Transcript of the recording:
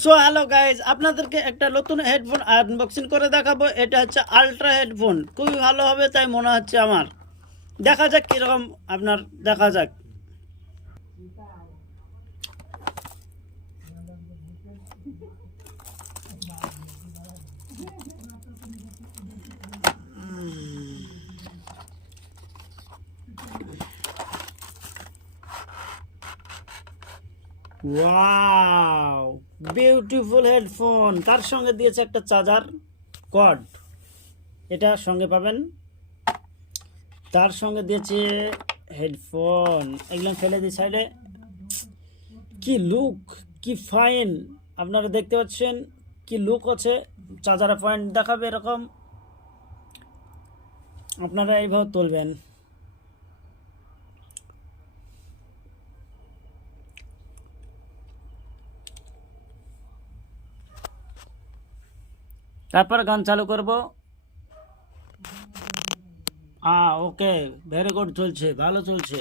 So hello guys, আপনাদেরকে একটা নতুন হেডফোন আনবক্সিং করে দেখাবো। এটা হচ্ছে আলট্রা হেডফোন, খুবই ভালো হবে তাই মনে হচ্ছে আমার। দেখা যাক কীরকম আপনার, দেখা যাক। Wow, beautiful headphone. তার সঙ্গে দিয়েছে একটা চার্জার কর্ড, এটা সঙ্গে পাবেন। তার সঙ্গে দিয়েছে হেডফোন, এগুলো ফেলে দিই সাইডে। কি লুক, কি ফাইন, আপনারা দেখতে পাচ্ছেন কি লুক আছে। চার্জারের পয়েন্ট দেখাবে এরকম, আপনারা এইভাবে তুলবেন। তারপর গান চালু করব। ওকে, ভেরি গুড, চলছে, ভালো চলছে।